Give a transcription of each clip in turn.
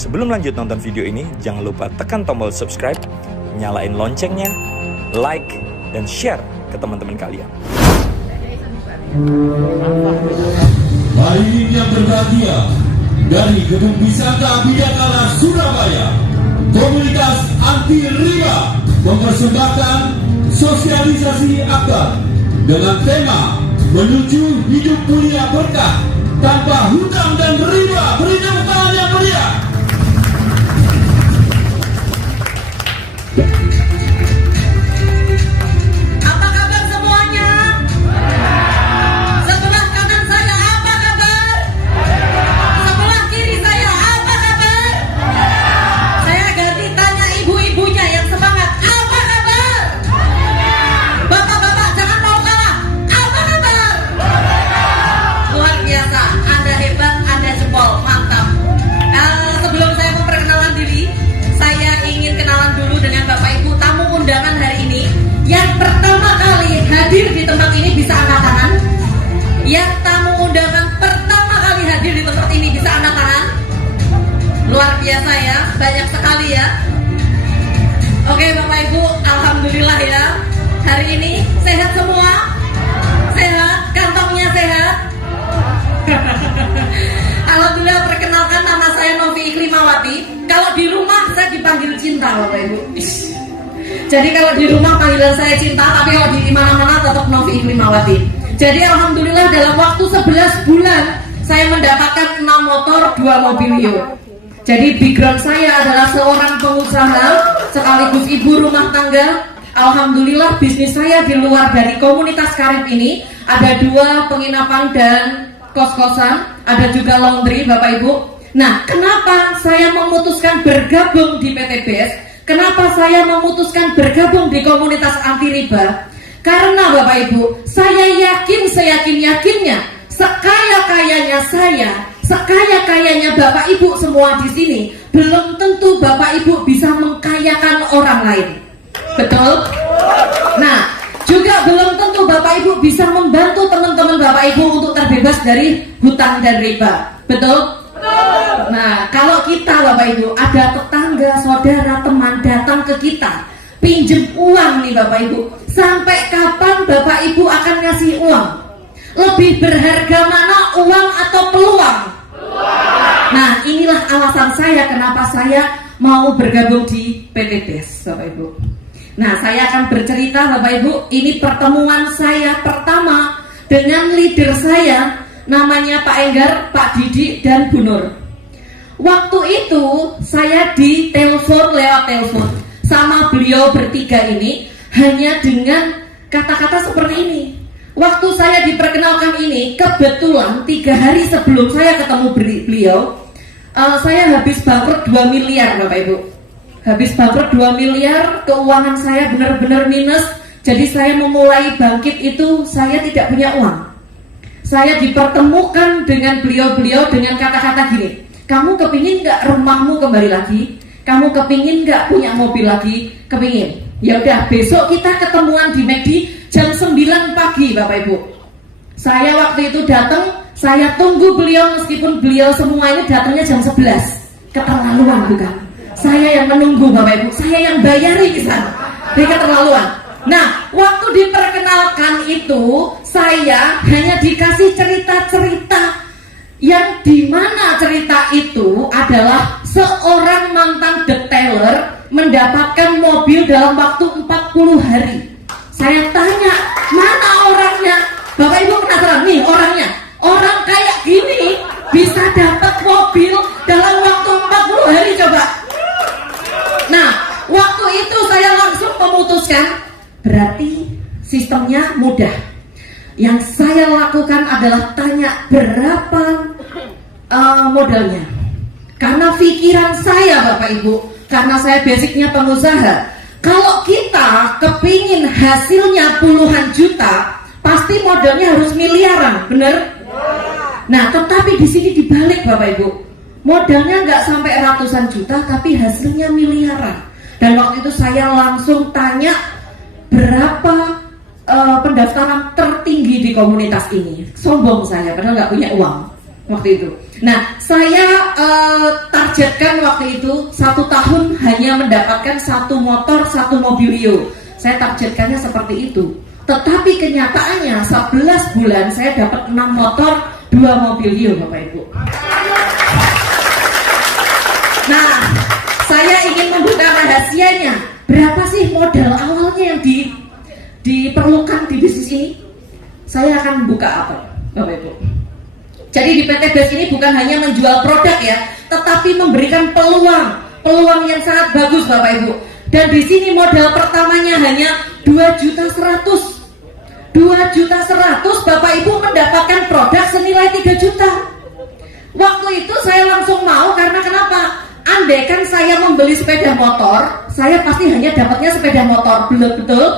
Sebelum lanjut nonton video ini, jangan lupa tekan tombol subscribe, nyalain loncengnya, like, dan share ke teman-teman kalian. Hari ini yang berbahagia dari Gedung Wisata Bidakara Surabaya, komunitas anti riba mempersembahkan sosialisasi akbar dengan tema menuju hidup mulia berkah tanpa hutang dan riba. Beri tepuk tangan yang meriah. Apa kabar semuanya? Sebelah kanan saya apa kabar? Sebelah kiri saya apa kabar? Saya ganti tanya ibu-ibunya yang semangat. Apa kabar? Bapak-bapak jangan mau kalah. Apa kabar? Luar biasa. Anda hebat, Anda jempol. Mantap. Sebelum saya memperkenalkan diri, saya ingin kenalan dulu dengan Bapak Ibu tamu undangan hari ini. Yang pertama kali hadir di tempat ini bisa angkat tangan. Yang tamu undangan pertama kali hadir di tempat ini bisa angkat tangan. Luar biasa ya, banyak sekali ya. Oke Bapak Ibu, alhamdulillah ya. Hari ini sehat semua? Sehat? Kantongnya sehat? Alhamdulillah, perkenalkan nama saya Novi Iklimawati. Kalau di rumah saya dipanggil Cinta Bapak Ibu. Jadi kalau di rumah panggilan saya Cinta, tapi kalau di mana-mana tetap Novi Iklimawati. Jadi alhamdulillah dalam waktu 11 bulan saya mendapatkan 6 motor, 2 mobil Mio. Jadi background saya adalah seorang pengusaha sekaligus ibu rumah tangga. Alhamdulillah bisnis saya di luar dari komunitas Karib ini ada 2 penginapan dan kos-kosan, ada juga laundry Bapak Ibu. Nah, kenapa saya memutuskan bergabung di PT BES? Kenapa saya memutuskan bergabung di komunitas anti riba? Karena Bapak Ibu, saya yakin seyakin-yakinnya, sekaya-kayanya saya, sekaya-kayanya Bapak Ibu semua di sini, belum tentu Bapak Ibu bisa mengkayakan orang lain. Betul? Nah, juga belum tentu Bapak Ibu bisa membantu teman-teman Bapak Ibu untuk terbebas dari hutang dan riba. Betul? Nah, kalau kita Bapak Ibu ada tetangga, saudara, teman datang ke kita pinjem uang nih Bapak Ibu, sampai kapan Bapak Ibu akan ngasih uang? Lebih berharga mana, uang atau peluang? Nah, inilah alasan saya kenapa saya mau bergabung di PT BES Bapak Ibu. Nah, saya akan bercerita Bapak Ibu, ini pertemuan saya pertama dengan leader saya, namanya Pak Enggar, Pak Didi, dan Bu Nur. Waktu itu saya ditelepon lewat telepon sama beliau bertiga ini hanya dengan kata-kata seperti ini. Waktu saya diperkenalkan ini, kebetulan 3 hari sebelum saya ketemu beliau, saya habis bangkrut 2 miliar Bapak Ibu. Habis bangkrut 2 miliar, keuangan saya benar-benar minus. Jadi saya memulai bangkit itu, saya tidak punya uang. Saya dipertemukan dengan beliau-beliau dengan kata-kata gini, kamu kepingin gak rumahmu kembali lagi? Kamu kepingin gak punya mobil lagi? Kepingin. Ya udah, besok kita ketemuan di McD jam 9 pagi Bapak Ibu. Saya waktu itu datang, saya tunggu beliau meskipun beliau semua ini datangnya jam 11. Keterlaluan bukan? Saya yang menunggu Bapak Ibu, saya yang bayari di sana. Dia keterlaluan. Nah, waktu diperkenalkan itu saya hanya dikasih cerita-cerita yang dimana cerita itu adalah seorang mantan detailer mendapatkan mobil dalam waktu 40 hari. Saya tanya, mana orangnya? Bapak Ibu penasaran nih orangnya? Orang kayak gini bisa dapat mobil dalam waktu 40 hari coba. Nah, waktu itu saya langsung memutuskan, berarti sistemnya mudah. Yang saya lakukan adalah tanya berapa modalnya. Karena pikiran saya Bapak Ibu, karena saya basicnya pengusaha, kalau kita kepingin hasilnya puluhan juta, pasti modalnya harus miliaran, bener? Nah, tetapi di sini dibalik Bapak Ibu, modalnya nggak sampai ratusan juta, tapi hasilnya miliaran. Dan waktu itu saya langsung tanya berapa pendaftaran tertinggi di komunitas ini. Sombong saya, padahal nggak punya uang. waktu itu. Nah, saya targetkan waktu itu 1 tahun hanya mendapatkan 1 motor, 1 mobilio. Saya targetkannya seperti itu. Tetapi kenyataannya 11 bulan saya dapat 6 motor, 2 mobilio, Bapak Ibu. Nah, saya ingin membuka rahasianya. Berapa sih modal awalnya yang diperlukan di bisnis ini? Saya akan membuka apa, Bapak Ibu? Jadi di PT BES ini bukan hanya menjual produk ya, tetapi memberikan peluang yang sangat bagus, Bapak Ibu. Dan di sini modal pertamanya hanya 2.100.000. 2.100.000 Bapak Ibu mendapatkan produk senilai 3 juta. Waktu itu saya langsung mau karena kenapa? Andaikan saya membeli sepeda motor, saya pasti hanya dapatnya sepeda motor, betul?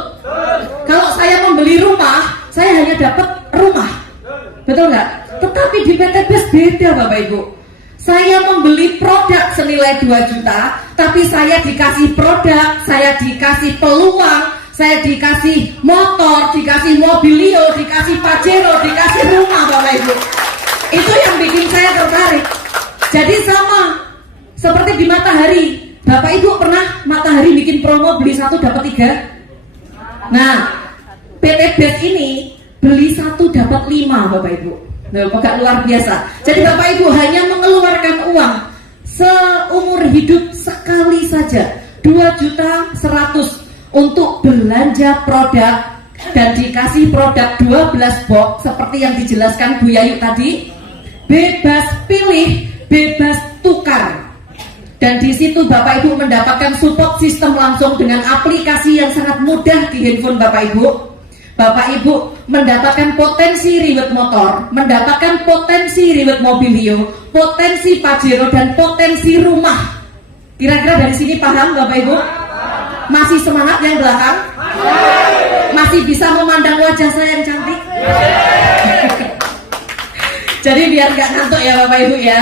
Kalau saya membeli rumah, saya hanya dapat rumah, betul nggak? Tetapi di PT BES beda, Bapak Ibu. Saya membeli produk senilai 2 juta, tapi saya dikasih produk, saya dikasih peluang, saya dikasih motor, dikasih mobilio, dikasih pajero, dikasih rumah, Bapak Ibu. Itu yang bikin saya tertarik. Jadi sama seperti di Matahari. Bapak Ibu pernah Matahari bikin promo beli 1 dapat 3? Nah, PT BES ini beli 1 dapat 5, Bapak Ibu. Nah, agak luar biasa. Jadi Bapak Ibu hanya mengeluarkan uang seumur hidup sekali saja 2.100.000 untuk belanja produk dan dikasih produk 12 box seperti yang dijelaskan Bu Yayu tadi. Bebas pilih, bebas tukar. Dan di situ Bapak Ibu mendapatkan support sistem langsung dengan aplikasi yang sangat mudah di handphone Bapak Ibu. Bapak Ibu mendapatkan potensi reward motor, mendapatkan potensi reward mobilio, potensi pajero dan potensi rumah. Kira-kira dari sini paham Bapak Ibu? Masih semangat yang belakang? Masih bisa memandang wajah saya yang cantik? Jadi biar gak ngantuk ya Bapak Ibu ya.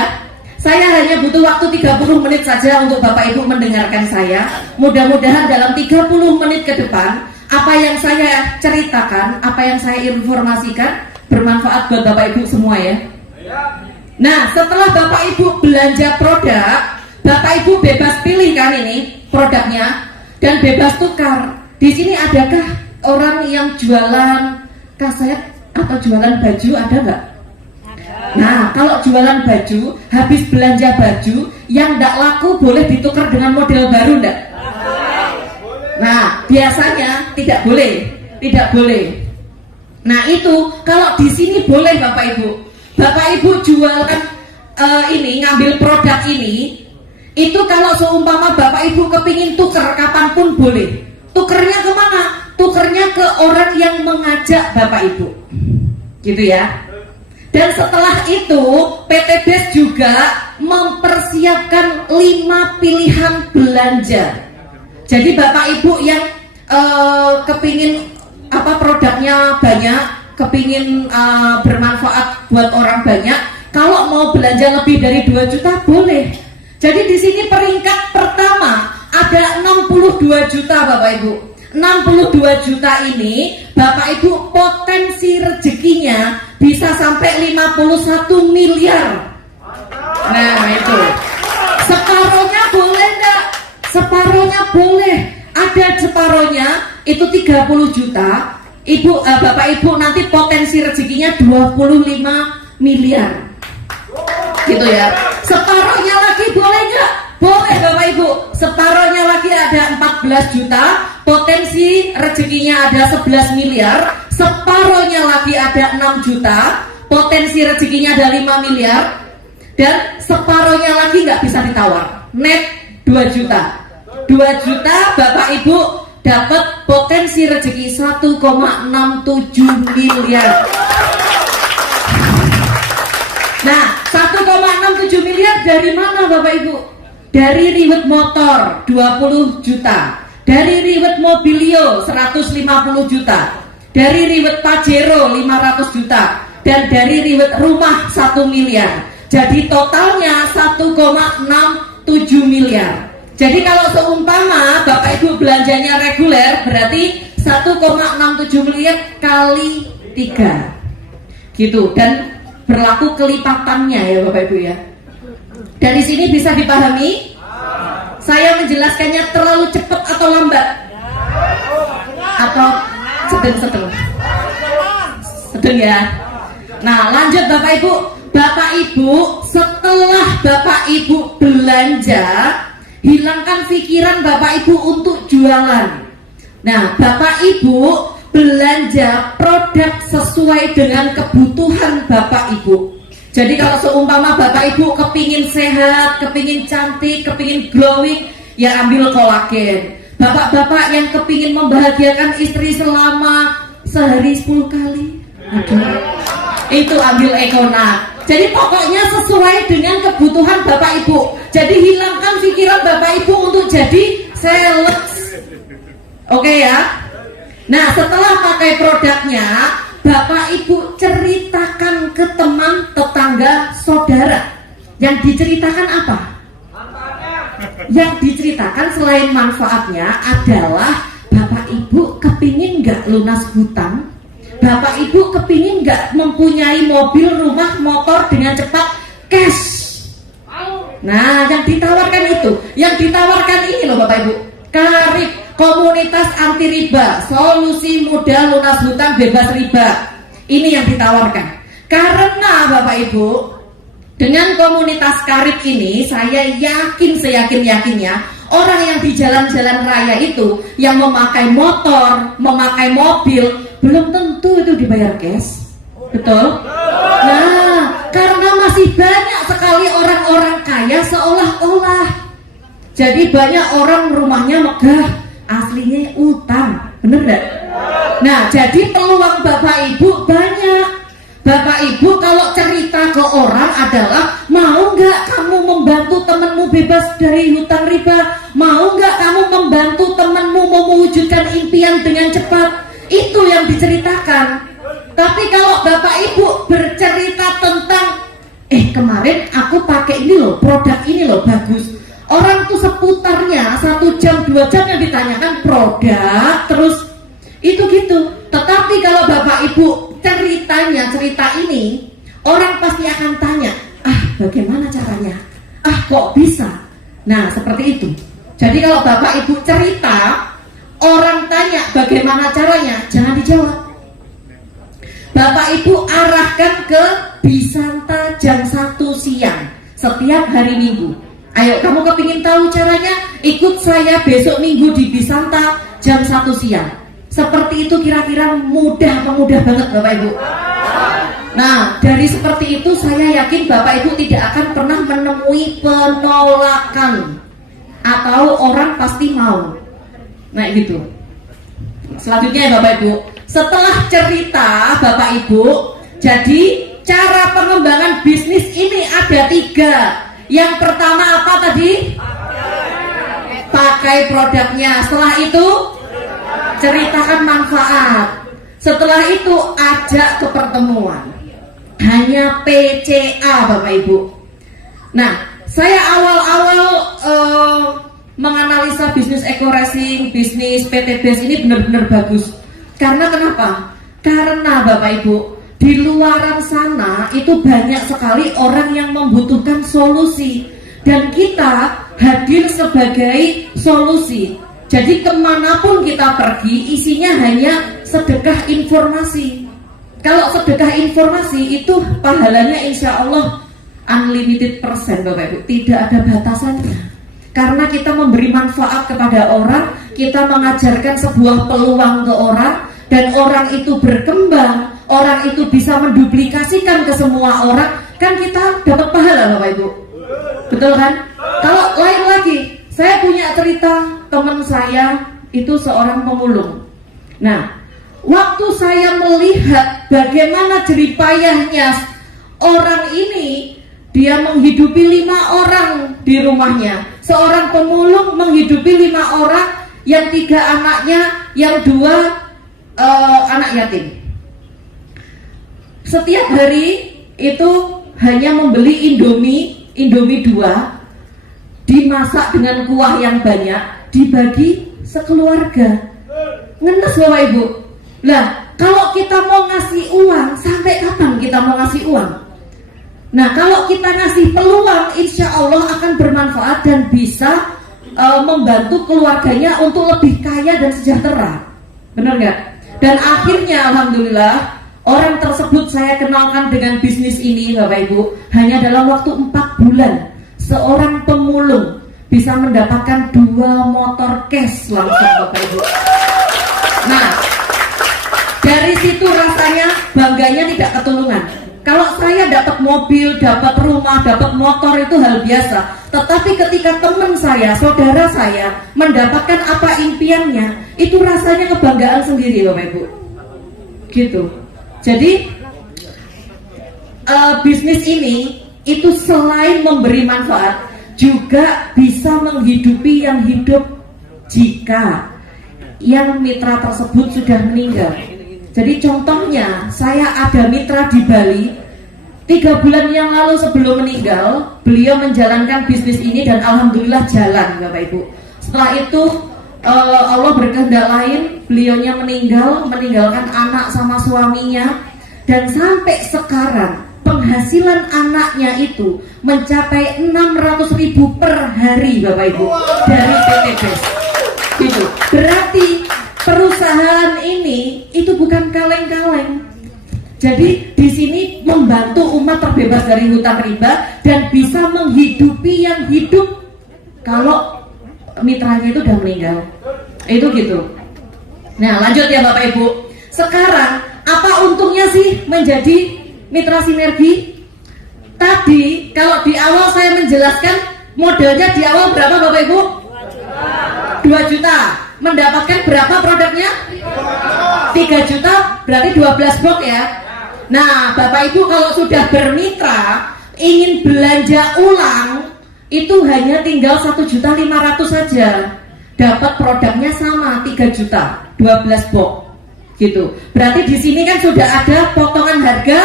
Saya hanya butuh waktu 30 menit saja untuk Bapak Ibu mendengarkan saya. Mudah-mudahan dalam 30 menit ke depan, apa yang saya ceritakan, apa yang saya informasikan bermanfaat buat Bapak Ibu semua ya. Nah, setelah Bapak Ibu belanja produk, Bapak Ibu bebas pilih kan ini produknya dan bebas tukar. Di sini adakah orang yang jualan kaset atau jualan baju, ada nggak? Nah, kalau jualan baju, habis belanja baju yang tidak laku boleh ditukar dengan model baru enggak? Nah, biasanya tidak boleh. Nah, itu kalau di sini boleh Bapak Ibu. Bapak Ibu jualan ini, ngambil produk ini, itu kalau seumpama Bapak Ibu kepingin tukar kapanpun boleh. Tukernya kemana? Tukernya ke orang yang mengajak Bapak Ibu. Gitu ya. Dan setelah itu PT BES juga mempersiapkan 5 pilihan belanja. Jadi Bapak Ibu yang kepingin produknya banyak, kepingin bermanfaat buat orang banyak, kalau mau belanja lebih dari 2 juta boleh. Jadi di sini peringkat pertama ada 62 juta Bapak Ibu. 62 juta ini Bapak Ibu potensi rezekinya bisa sampai 51 miliar. Nah itu separohnya boleh enggak? Separohnya boleh. Ada separohnya itu 30 juta. Bapak Ibu nanti potensi rezekinya 25 miliar. Gitu ya. Separohnya lagi boleh enggak? Boleh Bapak Ibu. Separohnya lagi ada 14 juta. Potensi rezekinya ada 11 miliar. Separohnya lagi ada 6 juta. Potensi rezekinya ada 5 miliar. Dan separohnya lagi nggak bisa ditawar. Net 2 juta. 2 juta Bapak Ibu dapat potensi rezeki 1,67 miliar. Nah, 1,67 miliar dari mana Bapak Ibu? Dari reward motor 20 juta. Dari reward mobilio 150 juta. Dari reward pajero 500 juta. Dan dari reward rumah 1 miliar. Jadi totalnya 1,67 miliar. Jadi kalau seumpama Bapak Ibu belanjanya reguler, berarti 1,67 miliar kali 3 gitu. Dan berlaku kelipatannya ya Bapak Ibu ya. Dari sini bisa dipahami? Saya menjelaskannya terlalu cepat atau lambat? Atau sedang-sedang? Sedang ya. Nah lanjut Bapak Ibu. Bapak Ibu, setelah Bapak Ibu belanja, hilangkan pikiran Bapak Ibu untuk jualan. Nah Bapak Ibu belanja produk sesuai dengan kebutuhan Bapak Ibu. Jadi kalau seumpama Bapak Ibu kepingin sehat, kepingin cantik, kepingin glowing, ya ambil kolagen. Bapak-bapak yang kepingin membahagiakan istri selama sehari 10 kali, itu ambil Econa. Jadi pokoknya sesuai dengan kebutuhan Bapak Ibu. Jadi hilangkan pikiran Bapak Ibu untuk jadi sales. Oke ya. Nah setelah pakai produknya, Bapak Ibu ceritakan ke teman, tetangga, saudara. Yang diceritakan apa? Yang diceritakan selain manfaatnya adalah Bapak Ibu kepingin nggak lunas hutang? Bapak Ibu kepingin nggak mempunyai mobil, rumah, motor dengan cepat cash? Nah yang ditawarkan itu, yang ditawarkan ini loh Bapak Ibu, Karib, komunitas anti riba, solusi mudah lunas hutang bebas riba. Ini yang ditawarkan. Karena Bapak Ibu, dengan komunitas Karib ini, saya yakin seyakin-yakinnya orang yang di jalan-jalan raya itu, yang memakai motor, memakai mobil, belum tentu itu dibayar cash. Betul? Nah, karena masih banyak sekali orang-orang kaya seolah-olah. Jadi banyak orang rumahnya megah, aslinya utang. Bener gak? Nah, jadi peluang Bapak Ibu banyak. Bapak Ibu kalau cerita ke orang adalah, mau nggak kamu membantu temanmu bebas dari hutang riba? Mau nggak kamu membantu temanmu mewujudkan impian dengan cepat? Itu yang diceritakan. Tapi kalau Bapak Ibu bercerita tentang, kemarin aku pakai ini loh, produk ini loh bagus. Orang tuh seputarnya 1 jam 2 jam yang ditanyakan produk terus itu gitu. Tetapi kalau Bapak Ibu cerita ini, orang pasti akan tanya, bagaimana caranya? Kok bisa? Nah seperti itu. Jadi kalau Bapak Ibu cerita, orang tanya bagaimana caranya, jangan dijawab. Bapak Ibu arahkan ke Bisanta jam 1 siang setiap hari Minggu. Ayo kamu kepingin tahu caranya, ikut saya besok Minggu di Bisanta jam 1 siang. Seperti itu kira-kira mudah banget Bapak Ibu. Nah dari seperti itu saya yakin Bapak Ibu tidak akan pernah menemui penolakan, atau orang pasti mau. Nah gitu. Selanjutnya ya Bapak Ibu, setelah cerita Bapak Ibu, jadi cara pengembangan bisnis ini ada 3. Yang pertama apa tadi? Pakai produknya. Setelah itu ceritakan manfaat. Setelah itu ajak ke pertemuan. Hanya PCA Bapak Ibu. Nah saya awal-awal menganalisa bisnis Eco Racing, bisnis PT BES ini benar-benar bagus. Karena kenapa? Karena Bapak Ibu, di luaran sana itu banyak sekali orang yang membutuhkan solusi, dan kita hadir sebagai solusi. Jadi kemanapun kita pergi, isinya hanya sedekah informasi. Kalau sedekah informasi itu pahalanya insya Allah unlimited persen Bapak Ibu, tidak ada batasannya. Karena kita memberi manfaat kepada orang, kita mengajarkan sebuah peluang ke orang, dan orang itu berkembang, orang itu bisa menduplikasikan ke semua orang, kan kita dapat pahala Bapak Ibu. Betul kan? Kalau lain lagi, saya punya cerita teman saya itu seorang pemulung. Nah, waktu saya melihat bagaimana jeripayahnya orang ini, dia menghidupi 5 orang di rumahnya. Seorang pemulung menghidupi 5 orang, yang 3 anaknya, yang 2 anak yatim. Setiap hari itu hanya membeli Indomie 2, dimasak dengan kuah yang banyak, dibagi sekeluarga. Ngenes Bapak Ibu. Lah, kalau kita mau ngasih uang, sampai kapan kita mau ngasih uang? Nah, kalau kita ngasih peluang, insya Allah akan bermanfaat dan bisa membantu keluarganya untuk lebih kaya dan sejahtera. Benar nggak? Dan akhirnya alhamdulillah orang tersebut saya kenalkan dengan bisnis ini, Bapak Ibu. Hanya dalam waktu 4 bulan seorang pemulung bisa mendapatkan 2 motor cash langsung, Bapak Ibu. Nah, dari situ rasanya bangganya tidak ketulungan. Kalau saya dapat mobil, dapat rumah, dapat motor itu hal biasa. Tetapi ketika teman saya, saudara saya mendapatkan apa impiannya, itu rasanya kebanggaan sendiri, Bapak Ibu. Gitu. Jadi bisnis ini itu selain memberi manfaat, juga bisa menghidupi yang hidup jika yang mitra tersebut sudah meninggal. Jadi contohnya, saya ada mitra di Bali 3 bulan yang lalu sebelum meninggal, beliau menjalankan bisnis ini dan alhamdulillah jalan, Bapak Ibu. Setelah itu Allah berkehendak lain, beliaunya meninggalkan anak sama suaminya, dan sampai sekarang penghasilan anaknya itu mencapai 600.000 per hari, Bapak Ibu, dari PT BES. Gitu. Berarti perusahaan ini itu bukan kaleng-kaleng. Jadi di sini membantu umat terbebas dari hutang riba dan bisa menghidupi yang hidup kalau mitranya itu udah meninggal. Itu gitu. Nah, lanjut ya Bapak Ibu. Sekarang apa untungnya sih menjadi mitra sinergi? Tadi kalau di awal saya menjelaskan modalnya di awal berapa Bapak Ibu? 2 juta. Mendapatkan berapa produknya? 3 juta, berarti 12 box ya. Nah, Bapak Ibu kalau sudah bermitra, ingin belanja ulang, itu hanya tinggal 1.500.000 saja. Dapat produknya sama 3 juta, 12 box. Gitu. Berarti di sini kan sudah ada potongan harga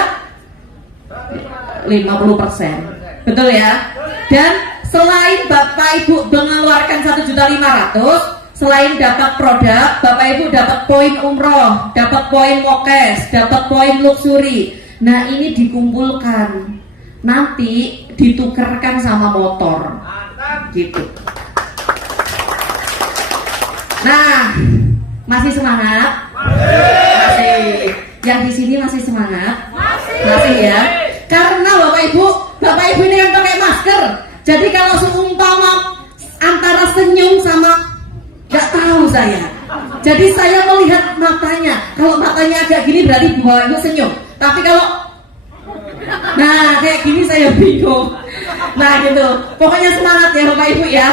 50%. Betul ya? Dan selain Bapak Ibu mengeluarkan 1.500.000, selain dapat produk, Bapak Ibu dapat poin umroh, dapat poin mokes, dapat poin luxury. Nah, ini dikumpulkan, nanti ditukerkan sama motor, gitu. Nah, masih semangat? Masih. Yang di sini masih semangat? Masih ya. Karena Bapak Ibu ini yang pakai masker. Jadi kalau seumpama antara senyum sama gak tahu saya. Jadi saya melihat matanya. Kalau matanya agak gini berarti Bapak Ibu senyum. Tapi kalau nah kayak gini saya bingung. Nah gitu. Pokoknya semangat ya Bapak Ibu ya.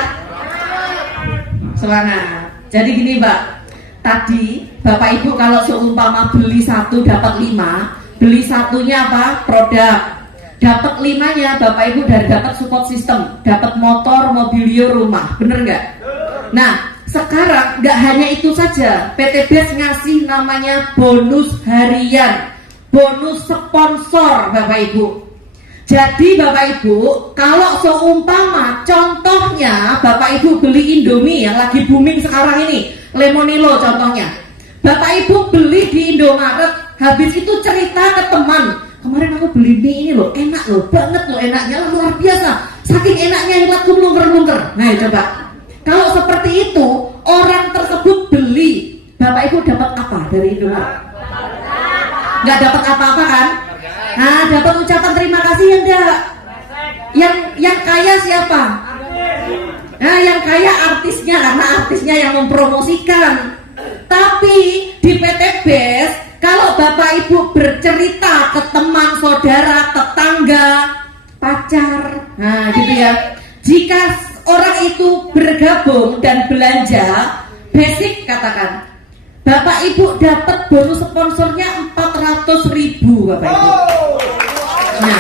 Semangat. Jadi gini Mbak. Tadi Bapak Ibu kalau seumpama beli 1 dapat 5, beli satunya apa? Produk. Dapat 5-nya Bapak Ibu dari dapat support system, dapat motor, mobilio, rumah. Bener nggak? Nah, sekarang nggak hanya itu saja, PT BES ngasih namanya bonus harian, bonus sponsor Bapak Ibu. Jadi Bapak Ibu, kalau seumpama contohnya Bapak Ibu beli Indomie yang lagi booming sekarang ini, Lemonilo contohnya, Bapak Ibu beli di Indomaret, habis itu cerita ke teman, kemarin aku beli mie ini loh, enak loh, banget loh enaknya, luar biasa, saking enaknya hebatku melungker-melungker. Nah coba, kalau seperti itu orang tersebut beli, Bapak Ibu dapat apa dari Indomaret? Nggak dapat apa-apa kan? Nah, dapat ucapan terima kasih ya enggak? Yang kaya siapa? Nah, yang kaya artisnya, karena artisnya yang mempromosikan. Tapi di PT BES, kalau Bapak Ibu bercerita ke teman, saudara, tetangga, pacar, nah gitu ya. Jika orang itu bergabung dan belanja, basic katakan, Bapak Ibu dapat bonus sponsornya 400.000 Bapak Ibu. Nah,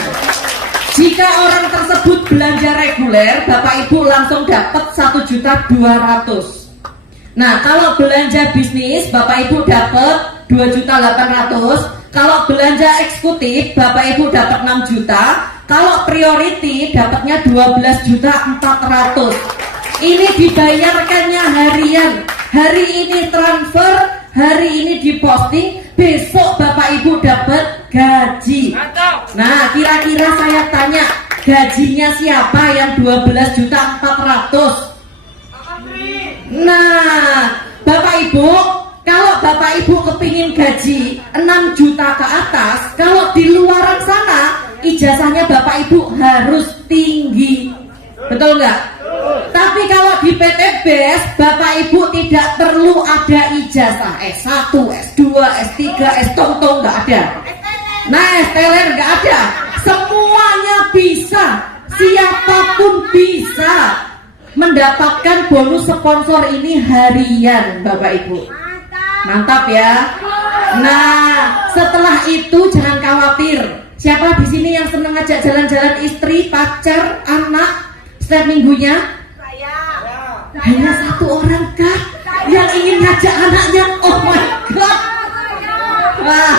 jika orang tersebut belanja reguler, Bapak Ibu langsung dapat 1.200.000. Nah, kalau belanja bisnis, Bapak Ibu dapat 2.800.000. Kalau belanja eksekutif, Bapak Ibu dapat 6 juta. Kalau priority, dapatnya 12.400.000. Ini dibayarkannya harian. Hari ini transfer, hari ini diposting, besok Bapak Ibu dapat gaji. Nah, kira-kira saya tanya, gajinya siapa yang 12.400.000? Nah, Bapak Ibu, kalau Bapak Ibu kepingin gaji 6 juta ke atas, kalau di luaran sana ijazahnya Bapak Ibu harus tinggi. Betul nggak? Tapi kalau di PT BES, Bapak Ibu tidak perlu ada ijazah S1, S2, S3, S-tong-tong, nggak ada. Nah, S-teler nggak ada. Semuanya bisa, siapapun bisa mendapatkan bonus sponsor ini harian, Bapak Ibu. Mantap ya. Nah, setelah itu jangan khawatir. Siapa di sini yang seneng ngajak jalan-jalan istri, pacar, anak setiap minggunya? Hanya satu orang kah yang ingin ngajak anaknya? Oh my god. Wah,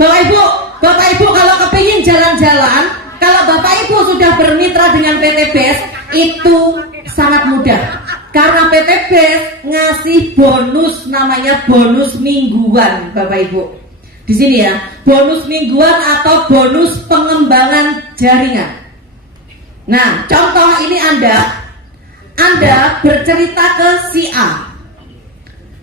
Bapak Ibu kalau kepingin jalan-jalan, kalau Bapak Ibu sudah bermitra dengan PT BES, itu sangat mudah. Karena PT BES ngasih bonus, namanya bonus mingguan, Bapak Ibu. Di sini ya, bonus mingguan atau bonus pengembangan jaringan. Nah, contoh ini Anda bercerita ke si A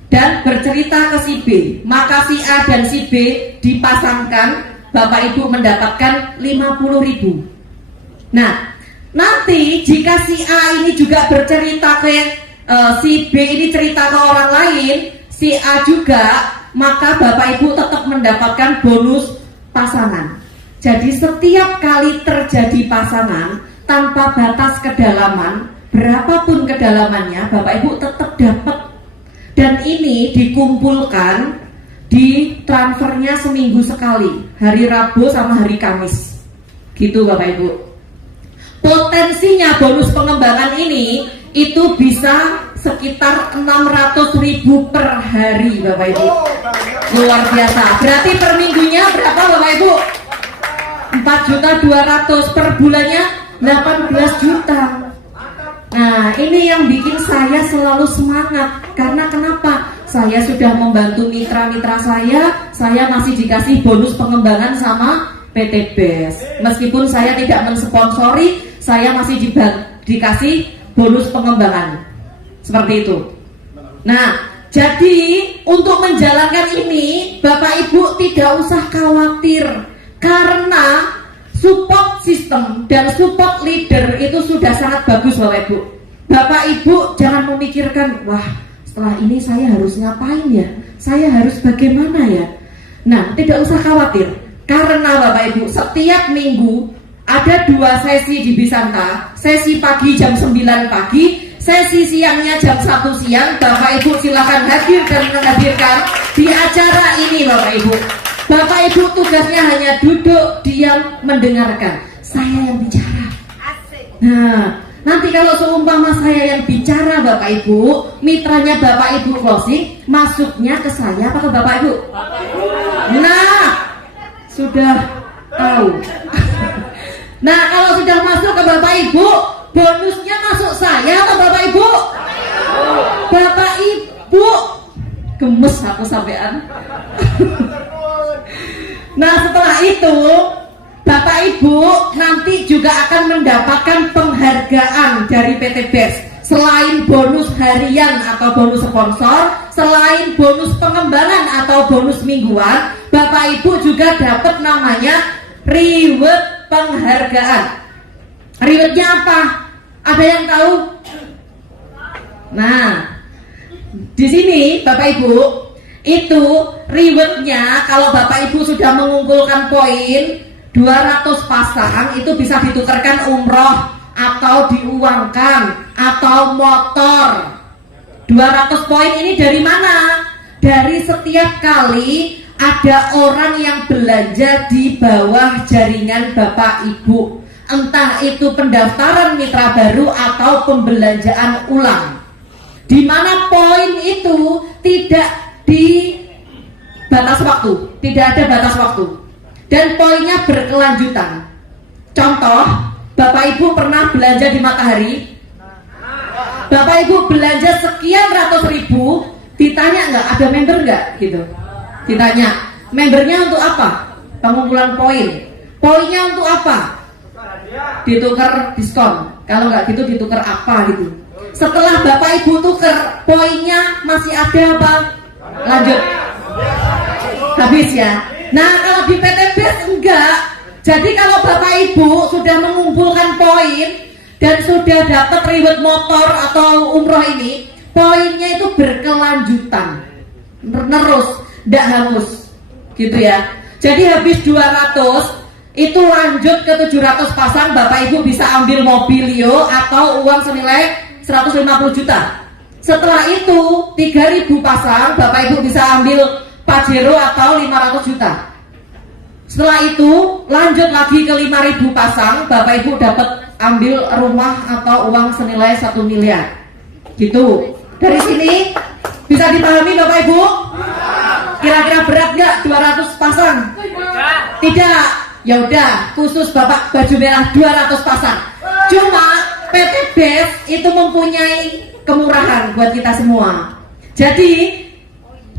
dan bercerita ke si B, maka si A dan si B dipasangkan, Bapak Ibu mendapatkan 50.000. Nah, nanti jika si A ini juga bercerita ke si B ini cerita ke orang lain, si A juga, maka Bapak Ibu tetap mendapatkan bonus pasangan. Jadi setiap kali terjadi pasangan tanpa batas kedalaman, berapapun kedalamannya, Bapak Ibu tetap dapat. Dan ini dikumpulkan, di transfernya seminggu sekali, hari Rabu sama hari Kamis. Gitu Bapak Ibu. Potensinya bonus pengembangan ini itu bisa sekitar 600.000 per hari, Bapak Ibu. Luar biasa. Berarti per minggunya berapa Bapak Ibu? 4.200.000, per bulannya 18 juta. Nah, ini yang bikin saya selalu semangat. Karena kenapa? Saya sudah membantu mitra-mitra saya masih dikasih bonus pengembangan sama PT BES. Meskipun saya tidak mensponsori, saya masih dikasih bonus pengembangan. Seperti itu. Nah, jadi untuk menjalankan ini, Bapak Ibu tidak usah khawatir. Karena support system dan support leader itu sudah sangat bagus Bapak Ibu. Bapak Ibu jangan memikirkan, wah setelah ini saya harus ngapain ya? Saya harus bagaimana ya? Nah, tidak usah khawatir. Karena Bapak Ibu setiap minggu ada 2 sesi di Bisanta. Sesi pagi jam 9 pagi, sesi siangnya jam 1 siang. Bapak Ibu silakan hadir dan menghadirkan di acara ini Bapak Ibu. Bapak Ibu tugasnya hanya duduk, diam, mendengarkan. Saya yang bicara. Nah, nanti kalau seumpama saya yang bicara Bapak Ibu, mitranya Bapak Ibu closing, masuknya ke saya apa ke Bapak Ibu? Nah, sudah tahu. Nah, kalau sudah masuk ke Bapak Ibu, bonusnya masuk saya atau Bapak Ibu? Bapak Ibu, gemes aku sampean. Nah, setelah itu Bapak Ibu nanti juga akan mendapatkan penghargaan dari PT BES. Selain bonus harian atau bonus sponsor, selain bonus pengembangan atau bonus mingguan, Bapak Ibu juga dapat namanya reward penghargaan. Rewardnya apa? Ada yang tahu? Nah, di sini Bapak Ibu, itu rewardnya kalau Bapak Ibu sudah mengumpulkan poin 200 pasang, itu bisa ditukarkan umroh atau diuangkan atau motor. 200 poin ini dari mana? Dari setiap kali ada orang yang belanja di bawah jaringan Bapak Ibu, entah itu pendaftaran mitra baru atau pembelanjaan ulang, di mana poin itu tidak di batas waktu, tidak ada batas waktu, dan poinnya berkelanjutan. Contoh, Bapak Ibu pernah belanja di Matahari, Bapak Ibu belanja sekian ratus ribu, ditanya nggak ada member nggak gitu, ditanya membernya untuk apa, pengumpulan poin. Poinnya untuk apa? Ditukar diskon. Kalau nggak gitu ditukar apa gitu. Setelah Bapak Ibu tuker, poinnya masih ada apa? Lanjut. Habis ya. Nah kalau di PT BES enggak. Jadi kalau Bapak Ibu sudah mengumpulkan poin dan sudah dapat reward motor atau umroh ini, poinnya itu berkelanjutan, terus, tidak hangus, gitu ya. Jadi habis 200 itu lanjut ke 700 pasang, Bapak Ibu bisa ambil mobilio atau uang senilai 150 juta. Setelah itu 3000 pasang, Bapak Ibu bisa ambil Pajero atau 500 juta. Setelah itu lanjut lagi ke 5000 pasang, Bapak Ibu dapat ambil rumah atau uang senilai 1 miliar. Gitu. Dari sini bisa dipahami Bapak Ibu? Kira-kira berat nggak 200 pasang? Tidak. Ya udah, khusus Bapak baju merah 200 pasang. Cuma PT BES itu mempunyai kemurahan buat kita semua. Jadi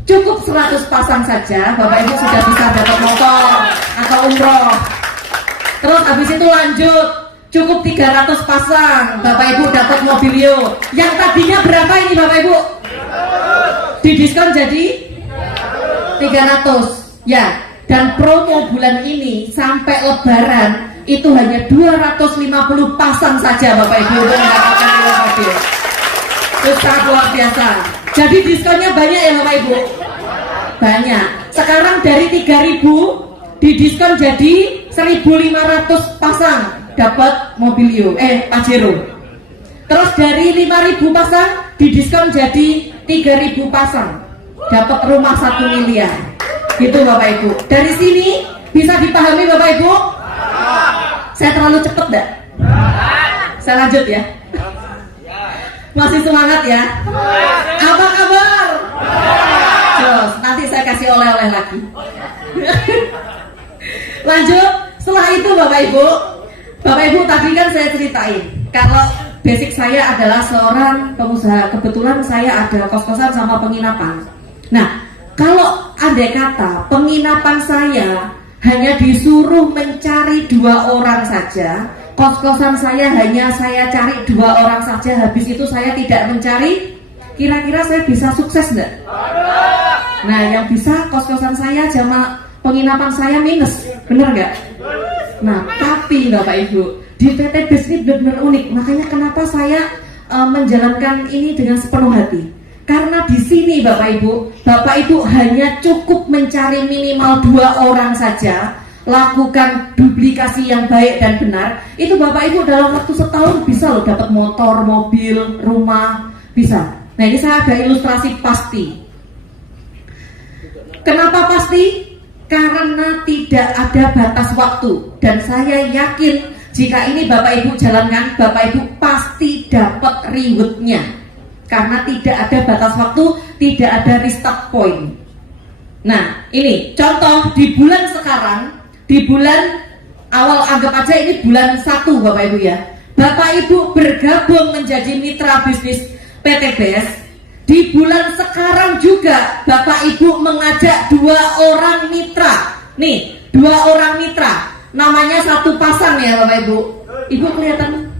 cukup 100 pasang saja, Bapak Ibu sudah bisa dapat motor atau umroh. Terus habis itu lanjut, cukup 300 pasang, Bapak Ibu dapat mobilio. Yang tadinya berapa ini Bapak Ibu? Didiskon jadi 300. Ya, dan promo bulan ini sampai Lebaran itu hanya 250 pasang saja Bapak Ibu untuk mendapatkan mobil. Itu sangat luar biasa. Jadi diskonnya banyak ya Bapak Ibu? Banyak. Sekarang dari 3000 didiskon jadi 1500 pasang dapat mobilio, Pajero. Terus dari 5000 pasang didiskon jadi 3000 pasang dapat rumah 1 miliar. Gitu Bapak Ibu. Dari sini bisa dipahami Bapak Ibu? Saya terlalu cepat enggak? Saya lanjut ya. Masih semangat ya? Apa kabar? Terus nanti saya kasih oleh-oleh lagi. Lanjut. Setelah itu Bapak Ibu tadi kan saya ceritain kalau basic saya adalah seorang pengusaha. Kebetulan saya ada kos-kosan sama penginapan. Nah, kalau andai kata penginapan saya hanya disuruh mencari 2 orang saja, kos-kosan saya hanya saya cari 2 orang saja, habis itu saya tidak mencari, kira-kira saya bisa sukses enggak? Nah, yang bisa kos-kosan saya sama penginapan saya minus, bener nggak? Nah, tapi Bapak Ibu, di PT BES ini benar-benar unik. Makanya kenapa saya menjalankan ini dengan sepenuh hati. Karena di sini Bapak Ibu hanya cukup mencari minimal 2 orang saja, lakukan duplikasi yang baik dan benar. Itu Bapak Ibu dalam waktu setahun bisa loh dapat motor, mobil, rumah, bisa. Nah, ini saya ada ilustrasi pasti. Kenapa pasti? Karena tidak ada batas waktu. Dan saya yakin jika ini Bapak Ibu jalankan, Bapak Ibu pasti dapat rewardnya. Karena tidak ada batas waktu, tidak ada restart point. Nah, ini contoh di bulan sekarang, di bulan awal, anggap aja ini bulan 1 Bapak Ibu ya. Bapak Ibu bergabung menjadi mitra bisnis PT BES. Di bulan sekarang juga Bapak Ibu mengajak 2 orang mitra. Nih, 2 orang mitra. Namanya 1 pasang ya Bapak Ibu. Ibu kelihatan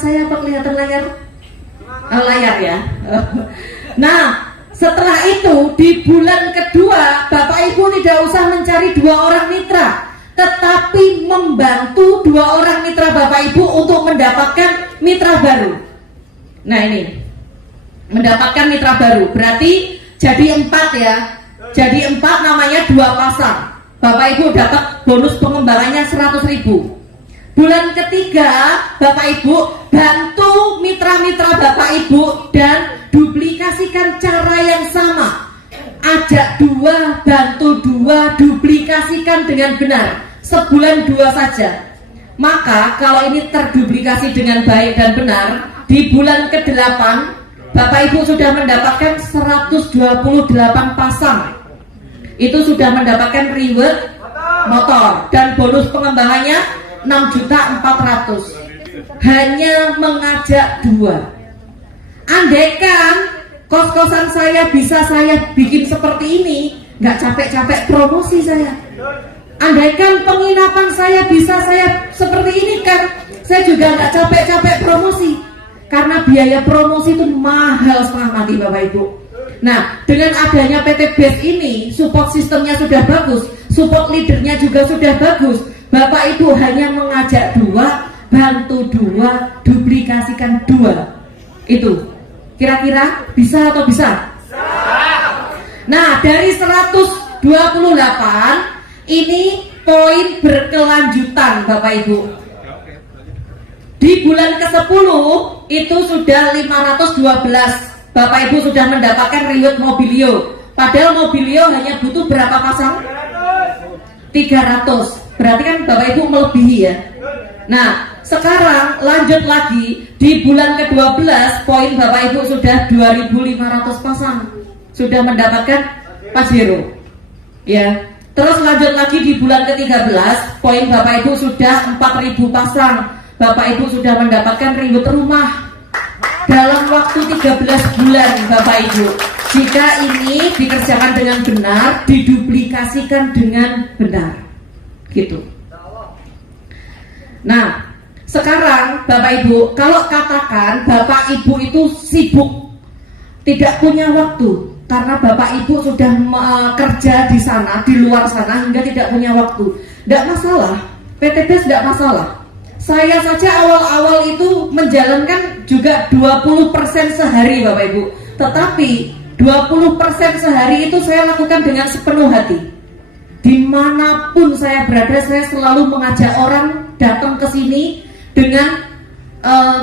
saya apa kelihatan layar? Layar ya. Nah, setelah itu di bulan kedua Bapak Ibu tidak usah mencari 2 orang mitra, tetapi membantu 2 orang mitra Bapak Ibu untuk mendapatkan mitra baru. Nah, ini mendapatkan mitra baru berarti jadi 4 ya. Jadi 4 namanya 2 pasang. Bapak Ibu dapat bonus pengembangannya 100.000. Bulan ketiga Bapak Ibu bantu mitra-mitra Bapak Ibu dan duplikasikan cara yang sama. Ajak 2, bantu 2, duplikasikan dengan benar. Sebulan 2 saja. Maka kalau ini terduplikasi dengan baik dan benar, di bulan ke-8 Bapak Ibu sudah mendapatkan 128 pasang. Itu sudah mendapatkan reward motor dan bonus pengembangannya 6.400.000. Hanya mengajak 2. Andaikan kos-kosan saya bisa saya bikin seperti ini, nggak capek-capek promosi saya. Andaikan penginapan saya bisa saya seperti ini kan, saya juga nggak capek-capek promosi. Karena biaya promosi itu mahal setengah mati Bapak Ibu. Nah, dengan adanya PT BES ini, support sistemnya sudah bagus, support leadernya juga sudah bagus. Bapak Ibu hanya mengajak 2, bantu 2, duplikasikan 2. Itu kira-kira bisa atau bisa? Nah, dari 128 ini poin berkelanjutan Bapak Ibu. Di bulan ke-10 itu sudah 512. Bapak Ibu sudah mendapatkan reward Mobilio. Padahal Mobilio hanya butuh berapa pasang? 300. Berarti kan Bapak Ibu melebihi ya. Nah, sekarang lanjut lagi di bulan ke-12 poin Bapak Ibu sudah 2.500 pasang. Sudah mendapatkan Pajero. Ya. Terus lanjut lagi di bulan ke-13 poin Bapak Ibu sudah 4.000 pasang. Bapak Ibu sudah mendapatkan reward rumah dalam waktu 13 bulan Bapak Ibu. Jika ini dikerjakan dengan benar, diduplikasikan dengan benar gitu. Nah, sekarang Bapak Ibu, kalau katakan Bapak Ibu itu sibuk, tidak punya waktu, karena Bapak Ibu sudah kerja di sana, di luar sana, hingga tidak punya waktu, tidak masalah, PT BES tidak masalah. Saya saja awal-awal itu menjalankan juga 20% sehari Bapak Ibu. Tetapi 20% sehari itu saya lakukan dengan sepenuh hati. Dimanapun saya berada, saya selalu mengajak orang datang ke sini dengan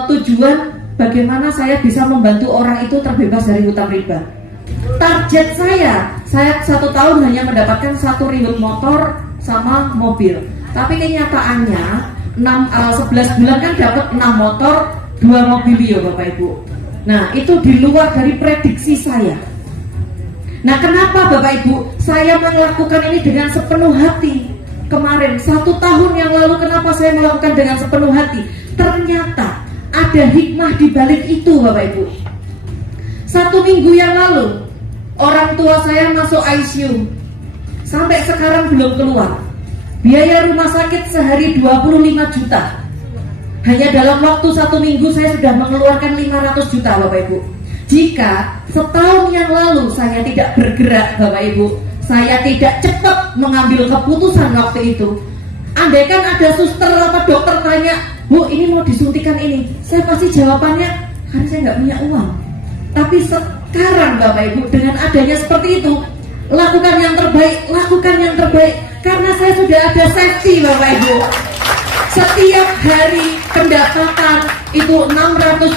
tujuan bagaimana saya bisa membantu orang itu terbebas dari hutang riba. Target saya 1 tahun hanya mendapatkan 1 reward motor sama mobil. Tapi kenyataannya 11 bulan kan dapat 6 motor, 2 mobilio Bapak Ibu. Nah, itu di luar dari prediksi saya. Nah, kenapa Bapak Ibu saya melakukan ini dengan sepenuh hati? Kemarin 1 tahun yang lalu kenapa saya melakukan dengan sepenuh hati? Ternyata ada hikmah di balik itu Bapak Ibu. 1 minggu yang lalu orang tua saya masuk ICU, sampai sekarang belum keluar. Biaya rumah sakit sehari 25 juta. Hanya dalam waktu 1 minggu saya sudah mengeluarkan 500 juta Bapak Ibu. Jika setahun yang lalu saya tidak bergerak Bapak Ibu, saya tidak cepat mengambil keputusan waktu itu, andaikan ada suster atau dokter tanya, Bu ini mau disuntikan ini, saya pasti jawabannya, karena saya nggak punya uang. Tapi sekarang Bapak Ibu, dengan adanya seperti itu, lakukan yang terbaik, lakukan yang terbaik. Karena saya sudah ada safety Bapak Ibu. Setiap hari pendapatan itu 600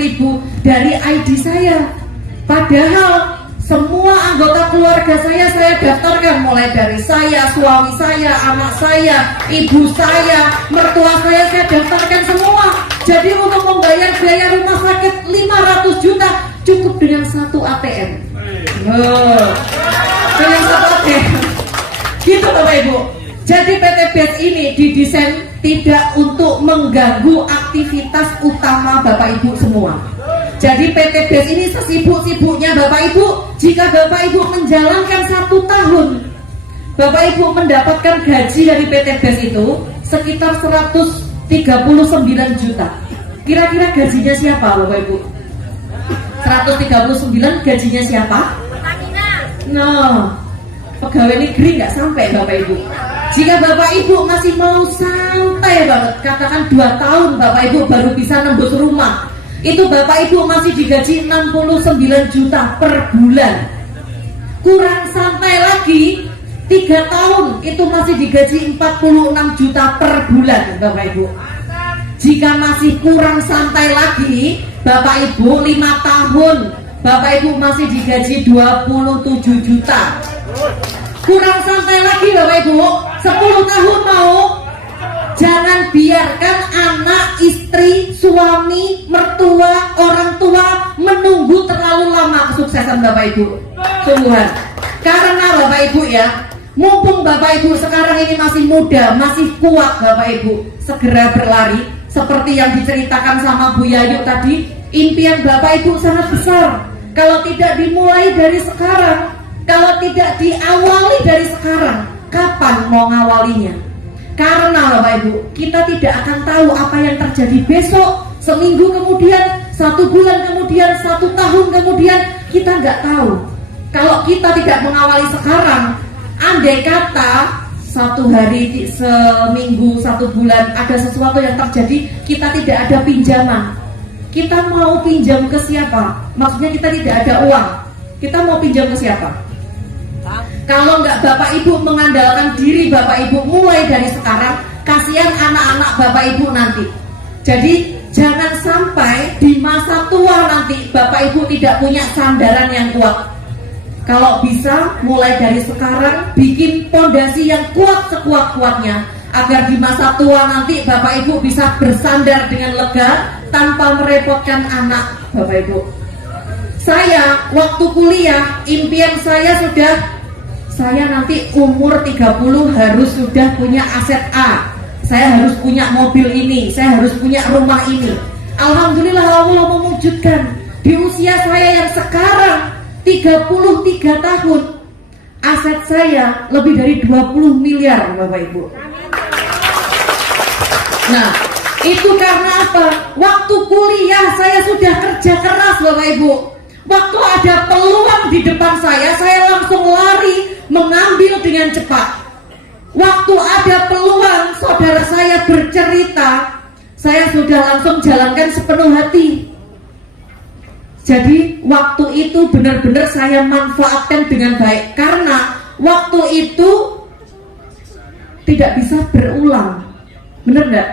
ribu dari ID saya. Padahal semua anggota keluarga saya daftarkan, mulai dari saya, suami saya, anak saya, ibu saya, mertua saya daftarkan semua. Jadi untuk membayar biaya rumah sakit 500 juta cukup dengan 1 ATM. Dengan 1 ATM. Gitu Bapak Ibu. Jadi PT BES ini didesain tidak untuk mengganggu aktivitas utama Bapak Ibu semua. Jadi PT BES ini sesibuk-sibuknya Bapak Ibu, jika Bapak Ibu menjalankan 1 tahun, Bapak Ibu mendapatkan gaji dari PT BES itu sekitar 139 juta. Kira-kira gajinya siapa Bapak Ibu? 139 gajinya siapa? Nah, pegawai negeri nggak sampai Bapak Ibu. Jika Bapak Ibu masih mau santai banget, katakan 2 tahun Bapak Ibu baru bisa nembus rumah, itu Bapak Ibu masih digaji 69 juta per bulan. Kurang santai lagi 3 tahun itu masih digaji 46 juta per bulan Bapak Ibu. Jika masih kurang santai lagi Bapak Ibu 5 tahun Bapak Ibu masih digaji 27 juta. Kurang santai lagi Bapak Ibu 10 tahun mau. Jangan biarkan anak, istri, suami, mertua, orang tua menunggu terlalu lama kesuksesan Bapak Ibu. Sungguhan. Karena Bapak Ibu ya, mumpung Bapak Ibu sekarang ini masih muda, masih kuat Bapak Ibu, segera berlari. Seperti yang diceritakan sama Bu Yayu tadi, impian Bapak Ibu sangat besar. Kalau tidak dimulai dari sekarang, kalau tidak diawali dari sekarang, kapan mau ngawalinya. Karena Bapak Ibu, kita tidak akan tahu apa yang terjadi besok, seminggu kemudian, 1 bulan kemudian, 1 tahun kemudian, kita nggak tahu. Kalau kita tidak mengawali sekarang, andai kata 1 hari, seminggu, 1 bulan ada sesuatu yang terjadi, kita tidak ada pinjaman. Kita mau pinjam ke siapa? Maksudnya kita tidak ada uang. Kita mau pinjam ke siapa? Kalau nggak Bapak Ibu mengandalkan diri Bapak Ibu mulai dari sekarang, kasihan anak-anak Bapak Ibu nanti. Jadi jangan sampai di masa tua nanti Bapak Ibu tidak punya sandaran yang kuat. Kalau bisa mulai dari sekarang bikin pondasi yang kuat sekuat-kuatnya, agar di masa tua nanti Bapak Ibu bisa bersandar dengan lega tanpa merepotkan anak Bapak Ibu. Saya waktu kuliah, impian saya nanti umur 30 harus sudah punya aset A. Saya harus punya mobil ini, saya harus punya rumah ini. Alhamdulillah Allah mewujudkan. Di usia saya yang sekarang 33 tahun, aset saya lebih dari 20 miliar Bapak Ibu. Nah, itu karena apa? Waktu kuliah saya sudah kerja keras Bapak Ibu. Waktu ada peluang di depan saya langsung lari mengambil dengan cepat. Waktu ada peluang saudara saya bercerita, saya sudah langsung jalankan sepenuh hati. Jadi waktu itu benar-benar saya manfaatkan dengan baik, karena waktu itu tidak bisa berulang. Benar enggak?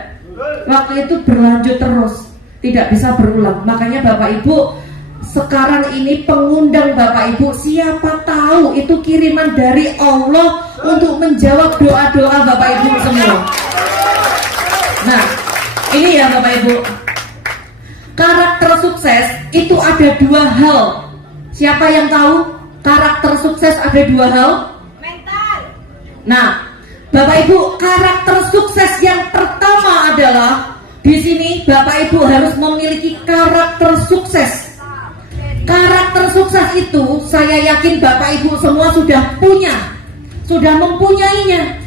Waktu itu berlanjut terus, tidak bisa berulang. Makanya Bapak Ibu, sekarang ini pengundang Bapak Ibu, siapa tahu itu kiriman dari Allah untuk menjawab doa-doa Bapak Ibu semua. Nah, ini ya Bapak Ibu, karakter sukses itu ada 2 hal. Siapa yang tahu karakter sukses ada 2 hal? Mental. Nah, Bapak Ibu, karakter sukses yang pertama adalah di sini Bapak Ibu harus memiliki karakter sukses. Karakter sukses itu saya yakin Bapak Ibu semua sudah mempunyainya.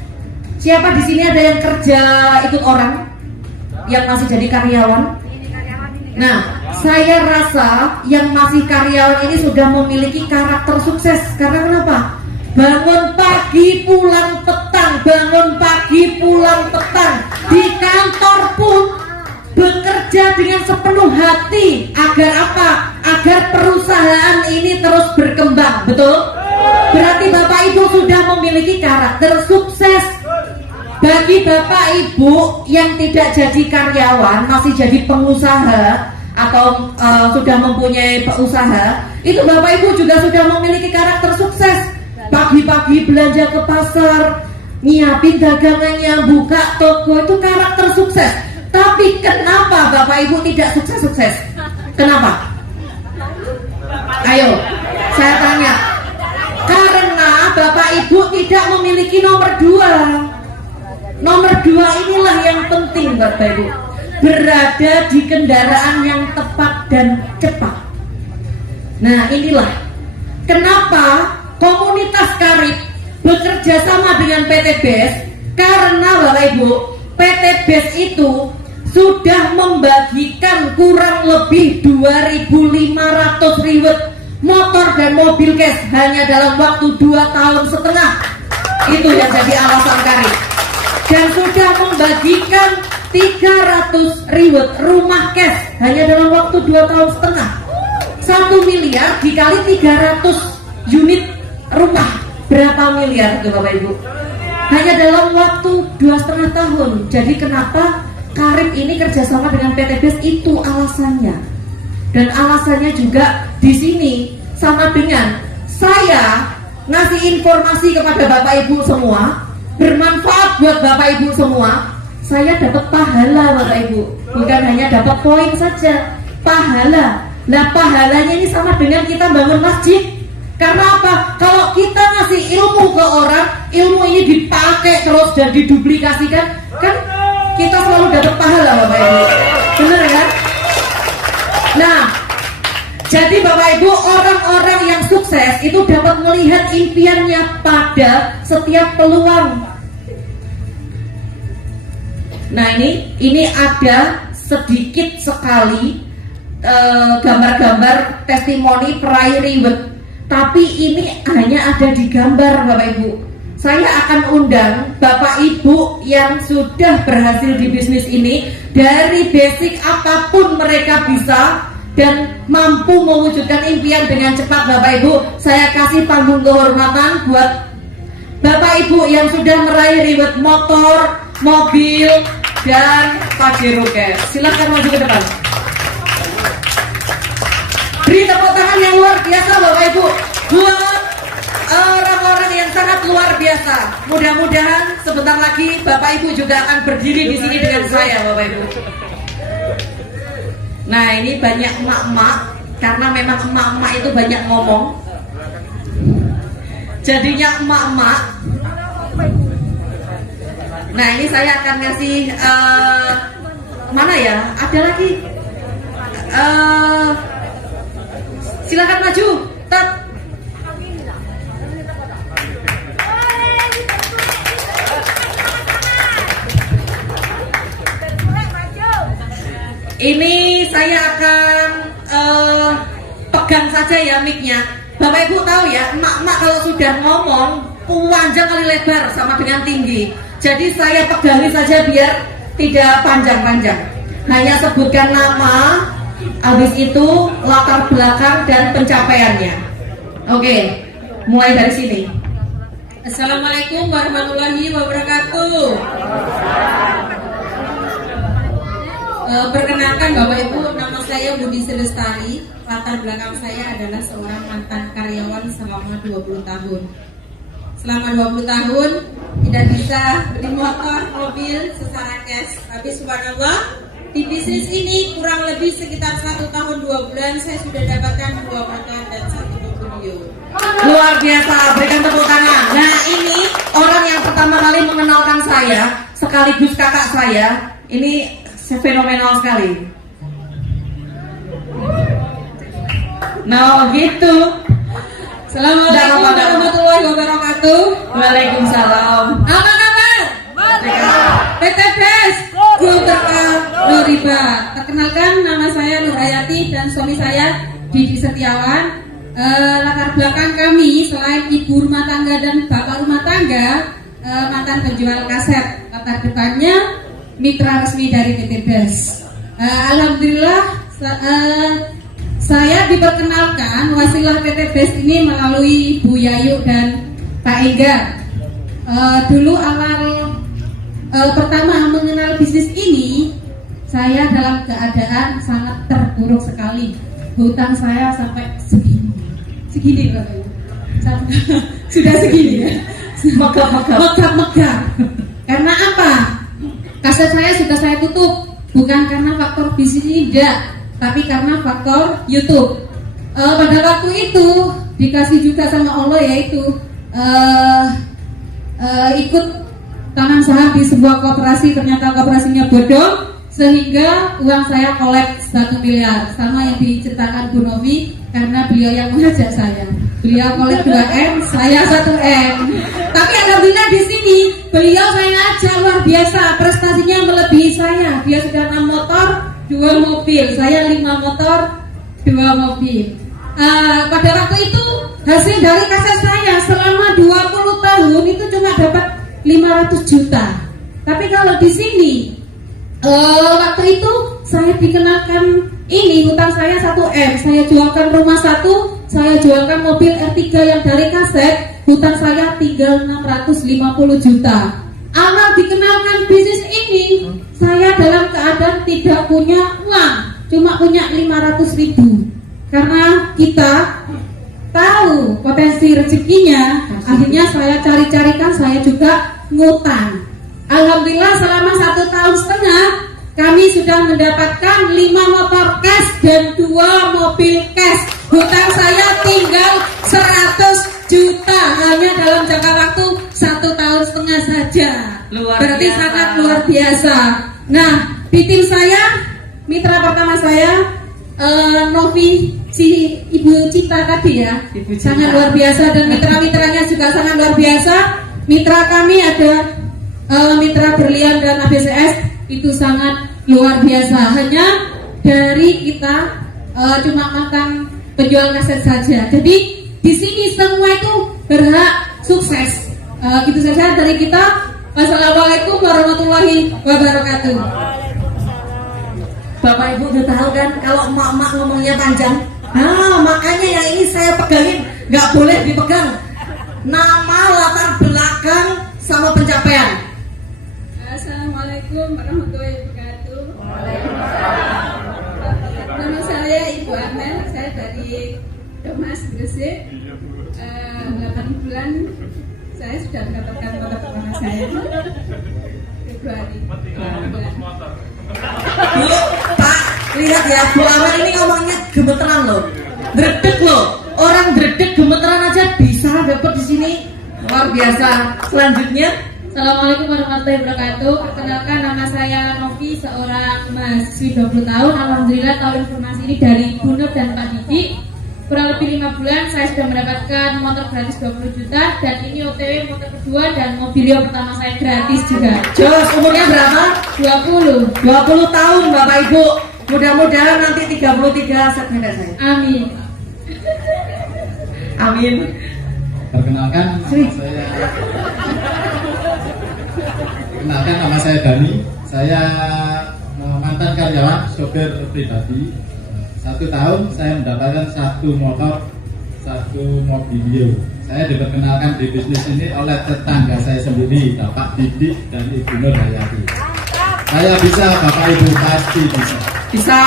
Siapa di sini ada yang kerja ikut orang, yang masih jadi karyawan? Nah, saya rasa yang masih karyawan ini sudah memiliki karakter sukses. Karena kenapa? Bangun pagi pulang petang, bangun pagi pulang petang. Di kantor pun bekerja dengan sepenuh hati. Agar apa? Agar perusahaan ini terus berkembang. Betul? Berarti Bapak Ibu sudah memiliki karakter sukses. Bagi Bapak Ibu yang tidak jadi karyawan, masih jadi pengusaha atau sudah mempunyai usaha, itu Bapak Ibu juga sudah memiliki karakter sukses. Pagi-pagi belanja ke pasar, nyiapin dagangannya, buka toko, itu karakter sukses. Tapi kenapa Bapak Ibu tidak sukses-sukses? Kenapa? Ayo, saya tanya. Karena Bapak Ibu tidak memiliki nomor 2. Nomor 2 inilah yang penting Bapak Ibu. Berada di kendaraan yang tepat dan cepat. Nah, inilah kenapa komunitas Karib bekerja sama dengan PT BES. Karena Bapak Ibu, PT BES itu sudah membagikan kurang lebih 2.500 riwet motor dan mobil cash hanya dalam waktu 2,5 tahun. Itu yang jadi alasan Karib. Dan sudah membagikan 300 riwet rumah cash hanya dalam waktu 2,5 tahun. 1 miliar dikali 300 unit rumah, berapa miliar tuh Bapak Ibu? Hanya dalam waktu 2,5 tahun. Jadi kenapa Karib ini kerjasama dengan PT BES, itu alasannya. Dan alasannya juga di sini sama dengan saya ngasih informasi kepada Bapak Ibu semua, bermanfaat buat Bapak Ibu semua. Saya dapat pahala Bapak Ibu, bukan hanya dapat poin saja, pahala. Nah, pahalanya ini sama dengan kita bangun masjid. Karena apa? Kalau kita ngasih ilmu ke orang, ilmu ini dipakai terus dan diduplikasikan, kan kita selalu dapat pahala Bapak Ibu. Benar kan? Nah, Jadi Bapak Ibu, orang-orang yang sukses itu dapat melihat impiannya pada setiap peluang. Nah ini ada sedikit sekali gambar-gambar testimoni peraih reward. Tapi ini hanya ada di gambar Bapak Ibu. Saya akan undang Bapak Ibu yang sudah berhasil di bisnis ini, dari basic apapun mereka bisa dan mampu mewujudkan impian dengan cepat. Bapak Ibu, saya kasih panggung kehormatan buat Bapak Ibu yang sudah meraih reward motor, mobil, dan Pajero Cash. Silakan maju ke depan. Beri tepuk tangan yang luar biasa Bapak Ibu buat orang-orang yang sangat luar biasa. Mudah-mudahan sebentar lagi Bapak Ibu juga akan berdiri di sini dengan saya Bapak Ibu. Nah ini banyak emak-emak, karena memang emak-emak itu banyak ngomong, jadinya emak-emak. Nah ini saya akan ngasih mana ya, ada lagi, silakan maju. Tet. Ini saya akan pegang saja ya mic-nya. Bapak Ibu tahu ya, emak-emak kalau sudah ngomong panjang kali lebar sama dengan tinggi. Jadi saya pegangi saja biar tidak panjang-panjang. Hanya sebutkan nama, habis itu latar belakang dan pencapaiannya. Oke, mulai dari sini. Assalamualaikum warahmatullahi wabarakatuh. Perkenalkan Bapak Ibu, nama saya Budi Selestari. Latar belakang saya adalah seorang mantan karyawan selama 20 tahun. Selama 20 tahun tidak bisa beli motor, mobil secara cash. Tapi subhanallah, di bisnis ini kurang lebih sekitar 1 tahun 2 bulan saya sudah dapatkan 2 motor dan 1 mobil. Luar biasa, berikan tepuk tangan. Nah ini orang yang pertama kali mengenalkan saya, sekaligus kakak saya. Ini fenomenal sekali. Nah gitu. Assalamualaikum warahmatullahi wabarakatuh. Waalaikumsalam. Apa kabar? PT Best Grup Nuriba. Perkenalkan, nama saya Nurayati dan suami saya Didi Setiawan. Latar belakang kami selain ibu rumah tangga dan bapak rumah tangga, mantan penjual kaset. Latar depannya mitra resmi dari PT Best. Alhamdulillah saya diperkenalkan wasilah PT Best ini melalui Bu Yayu dan Pak Enggar. Dulu awal pertama mengenal bisnis ini, saya dalam keadaan sangat terpuruk sekali. Hutang saya sampai segini Bapak Ibu. Sudah segini ya. Megah. Karena apa? Kaset saya sudah saya tutup, bukan karena faktor bisnis ini tidak, tapi karena faktor YouTube. Pada waktu itu dikasih juga sama Allah, yaitu ikut tanam saham di sebuah koperasi. Ternyata koperasinya bodong, sehingga uang saya kolek 1 miliar, sama yang diceritakan Bu Novi, karena beliau yang mengajak saya. Beliau kolek 2M, saya 1M. Tapi alhamdulillah di sini beliau saya ajak luar biasa, prestasinya melebihi saya. Dia sudah 6 motor, 2 mobil, saya 5 motor, 2 mobil. Pada waktu itu hasil dari kaset saya selama 20 tahun itu cuma dapat 500 juta. Tapi kalau di sini waktu itu saya dikenalkan ini hutang saya 1M, saya jualkan rumah 1, saya jualkan mobil R3 yang dari kaset, hutang saya tinggal 650 juta. Awal dikenalkan bisnis ini, saya dalam keadaan tidak punya uang, cuma punya 500 ribu. Karena kita tahu potensi rezekinya, akhirnya saya cari-carikan, saya juga ngutang. Alhamdulillah selama 1,5 tahun kami sudah mendapatkan 5 motor cash dan 2 mobil cash. Hutang saya tinggal 100 juta hanya dalam jangka waktu 1,5 tahun saja. Berarti biasa. Sangat luar biasa. Nah, di tim saya, mitra pertama saya Novi si Ibu Cinta tadi ya, Ibu Cinta. sangat luar biasa dan mitra-mitranya juga sangat luar biasa. Mitra kami ada mitra Berlian dan ABCS itu sangat luar biasa. Hanya dari kita cuma mantan penjual kaset saja. Jadi di sini semua itu berhak sukses. Gitu saja dari kita. Wassalamualaikum warahmatullahi wabarakatuh. Bapak Ibu udah tahu kan kalau emak-emak ngomongnya panjang. Nah, makanya yang ini saya pegangin, nggak boleh dipegang. Nama, latar belakang, sama pencapaian. Assalamualaikum warahmatullahi wabarakatuh. Nama saya Ibu Amel, saya dari Domas Gresik. 8 bulan saya sudah mendapatkan motor pertama saya. Februari. Bu, Pak, lihat ya, Bu Amel ini ngomongnya gemeteran loh, dredeg loh. Orang dredeg gemeteran aja bisa dapat di sini, luar biasa. Selanjutnya, Assalamualaikum warahmatullahi wabarakatuh. Perkenalkan, nama saya Novi, seorang mahasiswi 20 tahun. Alhamdulillah tahu informasi ini dari Bu Nur dan Pak Didi. Kurang lebih 5 bulan saya sudah mendapatkan motor gratis 20 juta dan ini OTW motor kedua dan mobilio pertama saya gratis juga. Jos, umurnya berapa? 20. 20 tahun Bapak Ibu. Mudah-mudahan nanti 33 sepeda saya. Amin. Amin. Perkenalkan nama saya Dani. Saya mantan karyawan sopir pribadi. 1 tahun saya mendapatkan 1 motor, 1 mobilio. Saya diperkenalkan di bisnis ini oleh tetangga saya sendiri, Bapak Didik dan Ibu Nur Hayati. Saya bisa, Bapak Ibu pasti bisa. Bisa.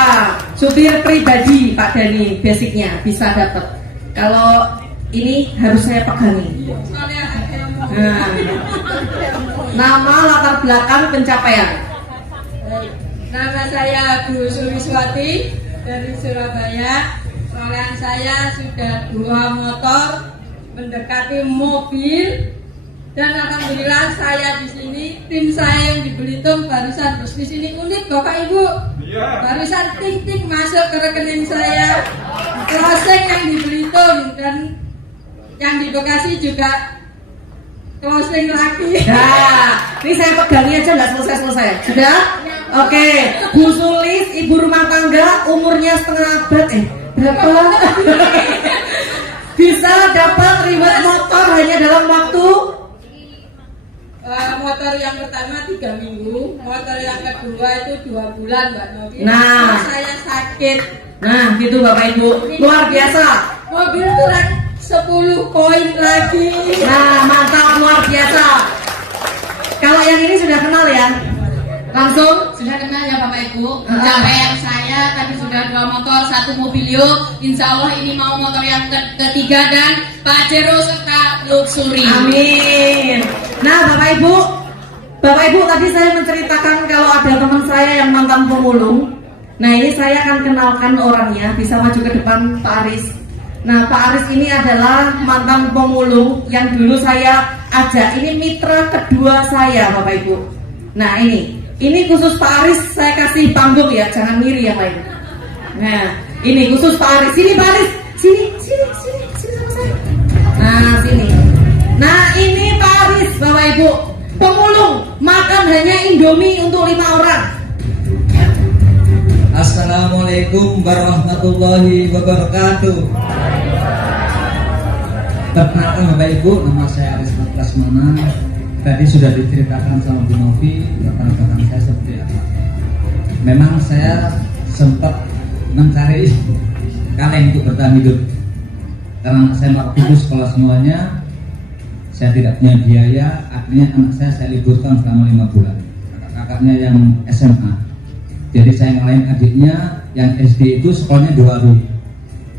Supir pribadi Pak Dani, basicnya bisa dapat. Kalau ini harus saya pegangi. Nah, nama, latar belakang, pencapaian. Nama saya Bu Suliswati dari Surabaya. Perolehan saya sudah 2 motor, mendekati mobil, dan alhamdulillah saya di sini, tim saya yang di Belitung barusan bisnis ini unik Bapak Ibu. Barusan tik-tik masuk ke rekening saya, closing yang di Belitung dan yang di Bekasi juga closing lagi. Nah, ini saya pegangi aja nggak selesai-selesai. Sudah? Oke, Bu Sulis, ibu rumah tangga, umurnya setengah abad. Berapa? Bisa dapat reward motor hanya dalam waktu motor yang pertama 3 minggu, motor yang kedua itu 2 bulan Mbak Novi. Nah. Saya sakit. Nah, gitu Bapak Ibu. Luar biasa. Mobil kurang 10 koin lagi. Nah, mantap, luar biasa. Kalau yang ini sudah kenal ya? Langsung? Sudah kenal ya Bapak Ibu. Pencapaian saya tadi sudah 2 motor, 1 mobilio. Insya Allah ini mau motor yang ketiga dan Pajero serta Luxury. Amin. Nah, Bapak Ibu tadi saya menceritakan kalau ada teman saya yang mantan pemulung. Nah, ini saya akan kenalkan orangnya. Bisa maju ke depan Pak Aris. Nah, Pak Aris ini adalah mantan pemulung yang dulu saya ajak. Ini mitra kedua saya, Bapak Ibu. Nah, ini khusus Pak Aris, saya kasih panggung ya, jangan ngiri yang lain. Nah, ini khusus Pak Aris. Sini Pak Aris, sini sama saya. Nah, sini. Nah, ini Pak Aris, Bapak Ibu. Pemulung, makan hanya Indomie untuk 5 orang. Assalamualaikum warahmatullahi wabarakatuh. Perkenalkan Bapak Ibu, nama saya Aris Prasmana. Tadi sudah diceritakan sama Bu Novi latar belakang saya seperti apa. Memang saya sempat mencari kaleng untuk bertahan hidup karena saya mau putus sekolah semuanya. Saya tidak punya biaya, akhirnya anak saya liburkan selama 5 bulan. Kakak-kakaknya yang SMA. Jadi saya ngalahin adiknya yang SD itu sekolahnya 2 hari.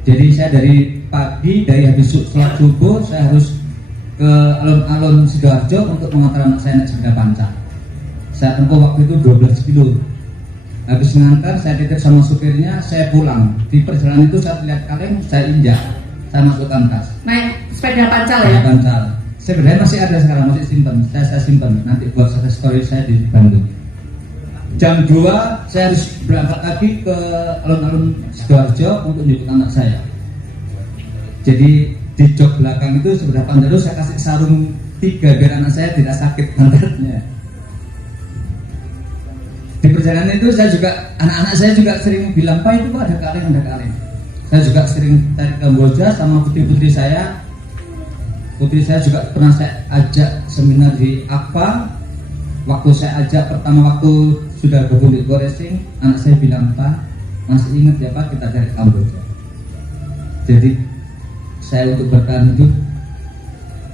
Jadi saya dari pagi, dari habis sholat subuh saya harus ke alun-alun Sidoarjo untuk mengantar anak saya naik sepeda panca. Saya tempuh waktu itu 12 kilo. Habis mengantar, saya titip sama supirnya, saya pulang. Di perjalanan itu saya lihat kaleng, saya injak, saya masukkan tas. Naik sepeda pancal ya? Sepeda pancal. Sepedanya masih ada sekarang, masih simpan. Saya simpan. Nanti buat success story saya di Bandung. jam 2 saya harus berangkat lagi ke alun-alun Sidoarjo untuk menjemput anak saya. Jadi di jok belakang itu sebelah Pandaru saya kasih sarung 3 biar anak saya tidak sakit pantatnya. Di perjalanan itu saya juga, anak-anak saya juga sering bilang, Pak itu Pak ada kaleng. Saya juga sering tarik Kamboja sama putri-putri saya. Putri saya juga pernah saya ajak seminar di APA. Waktu saya ajak pertama waktu sudah gabung di Go Racing, anak saya bilang, Pak masih ingat ya Pak kita dari Kamboja. Jadi saya untuk bertahan hidup,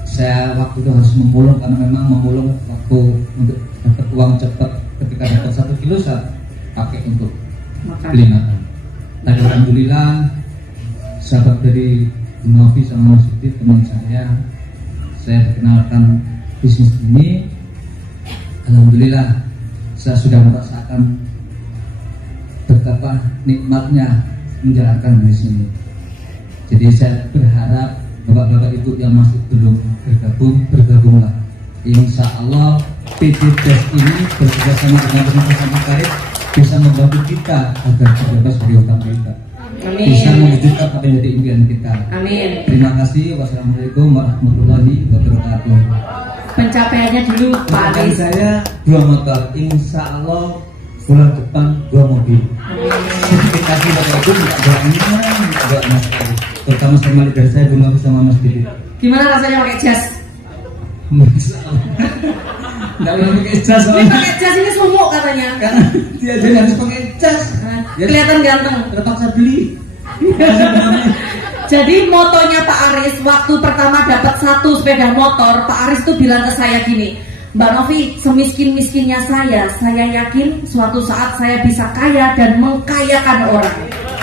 saya waktu itu harus memulung karena memang memulung waktu untuk dapat uang cepat. Ketika dapat 1 kilo saya pakai untuk beli makan. Tapi alhamdulillah sahabat dari Bu Novi sama Mas Siti teman saya dikenalkan bisnis ini. Alhamdulillah saya sudah merasakan betapa nikmatnya menjalankan bisnis ini. Jadi saya berharap bapak-bapak ibu yang masih belum bergabunglah. Insya Allah PT Des ini bekerjasama dengan pemerintah terkait bisa membantu kita agar terbebas dari hutang kita. Amin. Bisa mewujudkan apa yang jadi impian kita. Amin. Terima kasih. Wassalamualaikum warahmatullahi wabarakatuh. Pencapaiannya dulu Pak Doakan Aris. saya 2 motor. Insya Allah bulan depan 2 mobil. Terima kasih Bapak Ibu. Minta doanya, Mas Aris. Terutama sama dari saya Bu Novi sama Mas Didi. Gimana rasanya pakai jas? Nggak boleh pakai jas Ini soalnya. pakai jas ini sumuk katanya. Karena dia jadi harus pakai jas. Ya, Kelihatan ganteng. terpaksa beli. Jadi motonya Pak Aris waktu pertama dapat 1 sepeda motor, Pak Aris tuh bilang ke saya gini, Mbak Novi, semiskin-miskinnya saya yakin suatu saat saya bisa kaya dan mengkayakan orang.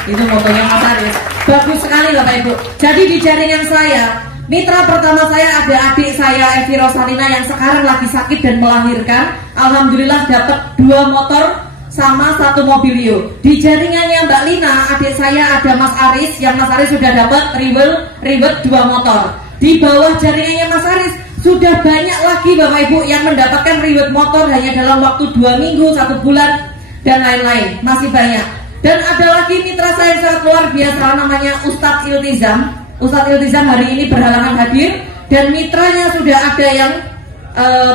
Itu motonya Mas Aris. Bagus sekali Bapak Ibu. Jadi di jaringan saya, mitra pertama saya ada adik saya Evi Rosalina yang sekarang lagi sakit dan melahirkan. Alhamdulillah dapat 2 motor sama 1 mobilio. Di jaringannya Mbak Lina, adik saya ada Mas Aris, yang Mas Aris sudah dapat ribet 2 motor. Di bawah jaringannya Mas Aris sudah banyak lagi Bapak Ibu yang mendapatkan ribet motor hanya dalam waktu 2 minggu, 1 bulan dan lain-lain. Masih banyak. Dan ada lagi mitra saya yang sangat luar biasa namanya Ustadz Iltizam. Ustadz Iltizam hari ini berhalangan hadir dan mitranya sudah ada yang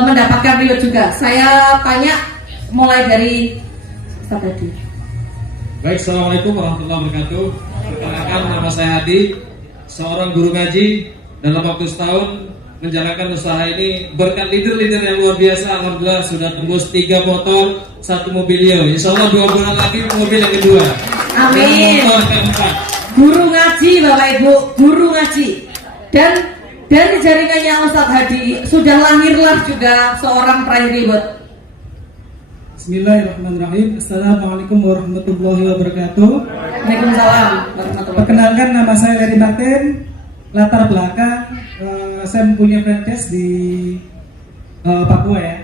mendapatkan ribet juga. Saya tanya mulai dari Ustadz Hadi. Baik, Assalamualaikum warahmatullahi wabarakatuh. Perkenalkan, nama saya Hadi, seorang guru ngaji. Dalam waktu setahun menjalankan usaha ini berkat leader-leader yang luar biasa. Alhamdulillah sudah tembus 3 motor, 1 mobilio. Insya Allah 2 bulan lagi mobil yang kedua. Amin. Dan motor keempat. Guru ngaji Bapak Ibu, guru ngaji. Dan dari jaringannya Ustadz Hadi sudah lahirlah juga seorang peraih ribet. Bismillahirrahmanirrahim. Assalamualaikum warahmatullahi wabarakatuh. Waalaikumsalam warahmatullahi. Perkenalkan, nama saya Heri Martin. Latar belakang saya mempunyai franchise di Papua ya.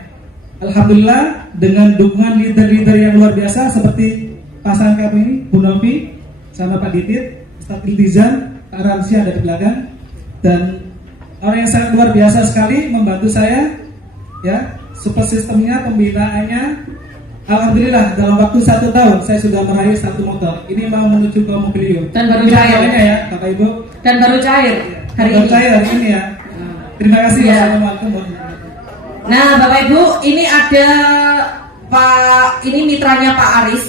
Alhamdulillah dengan dukungan leader-leader yang luar biasa seperti pasangan kami ini, Bu Novi sama Pak Didit, Ustadz Iltizam, Pak Ramsi ada di belakang, dan orang yang sangat luar biasa sekali membantu saya ya. Support sistemnya, pembinaannya, alhamdulillah dalam waktu 1 tahun saya sudah meraih 1 motor. Ini mau menuju ke mobilio. Dan baru cair ya, Bapak Ibu. Dan baru cair hari Baru ini. cair hari ini ya. Terima kasih. Ya. Wassalamualaikum warahmatullahi wabarakatuh. Nah, Bapak Ibu, ini ada ini mitranya Pak Aris,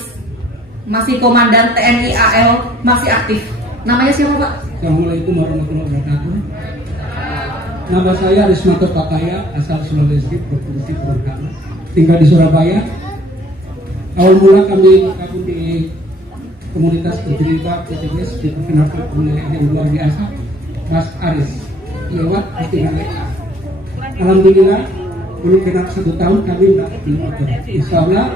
masih komandan TNI AL, masih aktif. Namanya siapa Pak? Assalamualaikum warahmatullahi wabarakatuh. Nama saya Arismanto Pakaya, asal Sulawesi, Provinsi Gorontalo, tinggal di Surabaya. Awal mula kami bergabung di komunitas bercerita PTBS diperkenalkan oleh yang luar biasa, Mas Aris, lewat postingan mereka. Alhamdulillah, belum genap 1 tahun kami sudah beli motor. Insya Allah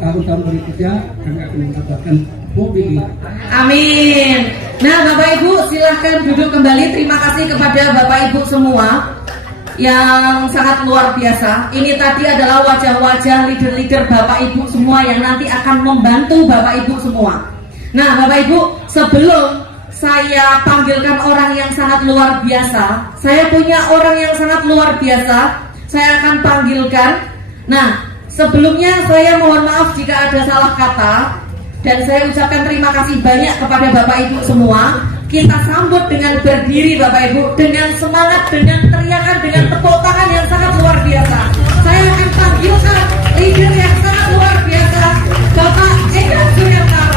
tahun-tahun berikutnya kami akan mendapatkan mobil ini. Amin. Nah, Bapak Ibu silahkan duduk kembali. Terima kasih kepada Bapak Ibu semua yang sangat luar biasa. Ini tadi adalah wajah-wajah leader-leader Bapak Ibu semua yang nanti akan membantu Bapak Ibu semua. Nah, Bapak Ibu, sebelum saya panggilkan orang yang sangat luar biasa, saya punya orang yang sangat luar biasa. Saya akan panggilkan. Nah, Sebelumnya saya mohon maaf jika ada salah kata, dan saya ucapkan terima kasih banyak kepada Bapak Ibu semua. Kita sambut dengan berdiri Bapak Ibu, dengan semangat, dengan teriakan, dengan tepuk tangan yang sangat luar biasa. Saya akan panggilkan leader yang sangat luar biasa, Bapak Eka Suryantara.